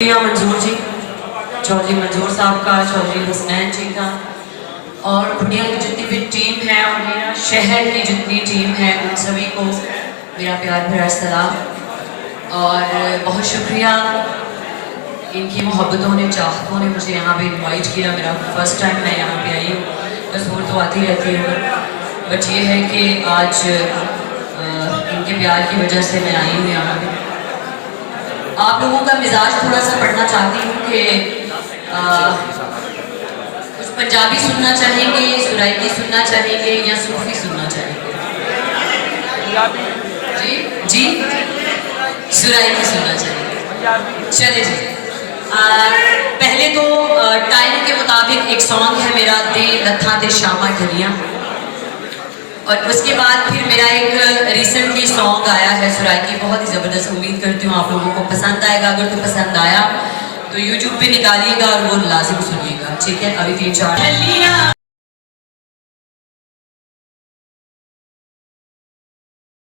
मंजूर जी, चौधरी मंजूर साहब का, चौधरी हुसनैन जी का और खुटिया की जितनी भी टीम है और मेरा शहर की जितनी टीम है उन सभी को मेरा प्यार भरा सलाम। और बहुत शुक्रिया इनकी मोहब्बतों ने, चाहतों ने मुझे यहाँ पे इनवाइट किया। मेरा फर्स्ट टाइम मैं यहाँ पे आई हूँ, बस और तो आती रहती हूँ, बट ये है कि आज इनके प्यार की वजह से मैं आई हूँ यहाँ पे। आप लोगों का मिजाज थोड़ा सा पढ़ना चाहती हूँ कि कुछ पंजाबी सुनना चाहेंगे, सुराइकी सुनना चाहेंगे या सूफी सुनना चाहेंगे? जी जी, सुराइकी सुनना चाहेंगे। चले जी। पहले तो टाइम के मुताबिक एक सॉन्ग है मेरा, दे लथा ते शामा ढलियाँ, और उसके बाद फिर मेरा एक रिसेंटली सॉन्ग आया है सुराइकी, बहुत ही ज़बरदस्त। उम्मीद करती हूँ आप लोगों को पसंद आएगा। अगर तो पसंद आया तो YouTube पे निकालिएगा और वो लाजिम सुनिएगा, ठीक है? अभी 3-4